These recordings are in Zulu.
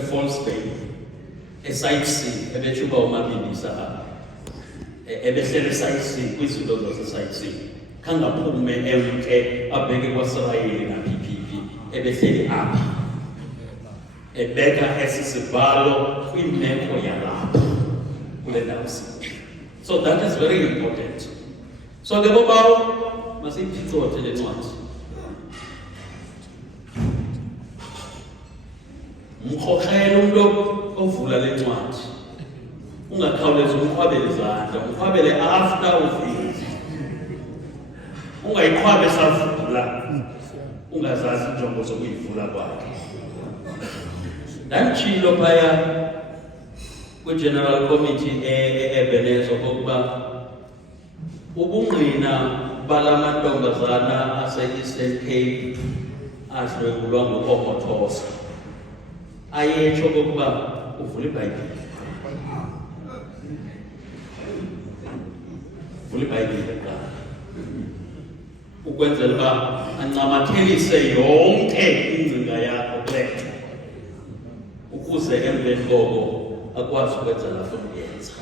False Bay, site C, ebeshuba umabindisa ebehlele site C kwizinto zase-site C. Khangaphume emke abheke kwaSirayeli na-PPP ebehleli apha ebeka esisibhalo kwimeko yalapha kule ndawo sinye. So that is very important. So ke bobawo masiyiphicothe le ncwadi. Mkhokhela umuntu ovula le ncwadi. Ungakhawulezi umkhwabele izandla, umkhwabele after ufile. Ungayikhwabe savula, ungazazi injongo zokuyivula kwakhe. Ndanditshilo phaya kwi-General Committee eBenezo kokuba ubungqina bala mantombazana ase-Eastern Cape adlwengulwa nguOmothosa ayetsho kokuba uvula iBhayibhile. Vula iBhayibhile kuqala ukwenzela uba ancamathelise yonke ingcinga yakho kule ukuze emveni koko akwazi ukwenza lafuna ukuyenza.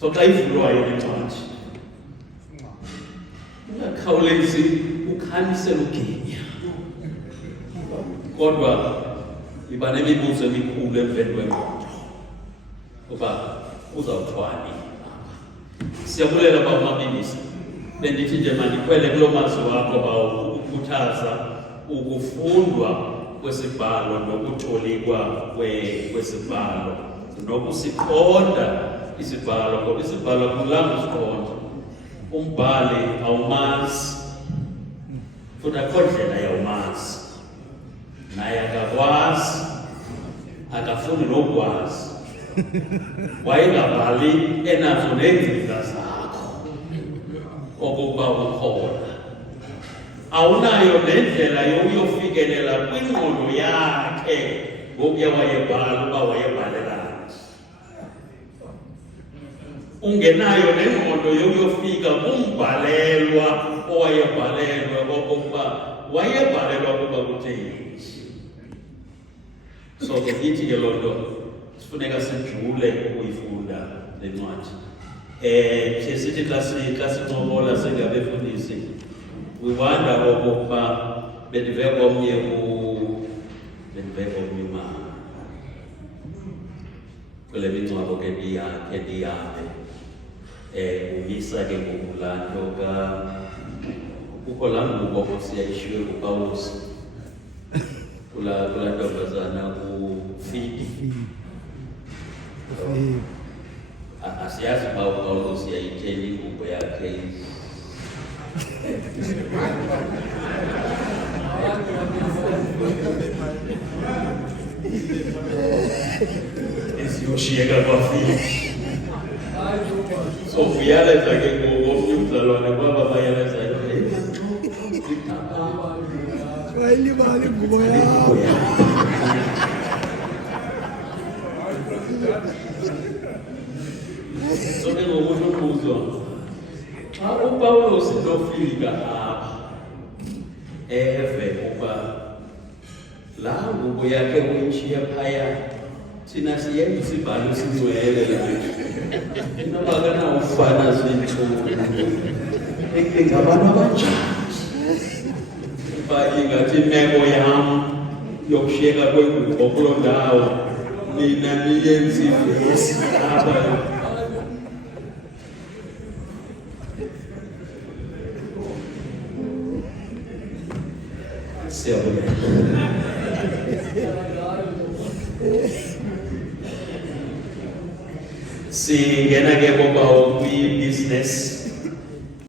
So xa ivulwayo le ncwadi ungakhawulezi ukhanisela ugenya, kodwa iba nemibuzo emikhulu emveni kwengqondo uba uzawuthwani. Siyabulela uba umabindisa, bendithi nje mandikhwele kulo mazwi wakho ba ukukhuthaza ukufundwa kwesibhalo nokutolikwa kwesibhalo nokusiqonda isibhalo, ngoba isibhalo kulanga usiqonda. Umbhali awumazi futhi akho ndlela yawumazi, naye akakwazi, akafuni nokwazi. Wayengabhali enazo neengcinga zakho okokuba ukhona. Awunayo nendlela yokuyofikelela kwingqondo yakhe ngokuya wayebhala uba wayebhalelani. Ungenayo nengqondo yokuyofika kumbhalelwa owayebhalelwa okokuba wayebhalelwa kuba kutheni. So ke ithi ke loo nto sifuneka sijule ukuyifunda le ncwadi. Sithi xa sincokola singabefundisi, we wonder okokuba bendive komnye umama kule mingcwabo ke ndihambe umisa ke ngokula nto kukho laa ngubo siyayishiywe nguPawulos kula ntombazana kuFilipi. Asiyazi uba uPawulos yayitheni ingubo yakhe. Esiyoshiyeka kwaFilipi. So uyaleza ke ngomnye umzalwane kwaba bayaleza wayilibala ingubo yakho. So ke ngokubuzo xa uPawulos lofika apha eve uba laa ngubo yakhe uyishiya phaya, thina siyenza isibhalo singcwele inoba akanawufana zintsuku ngabantu abanjani uba ingathi imeko yam yokushiyeka kwengubo kuloo ndawo nina niyenza ivesi apha. Siyabulela. Singena ke boba kwi-business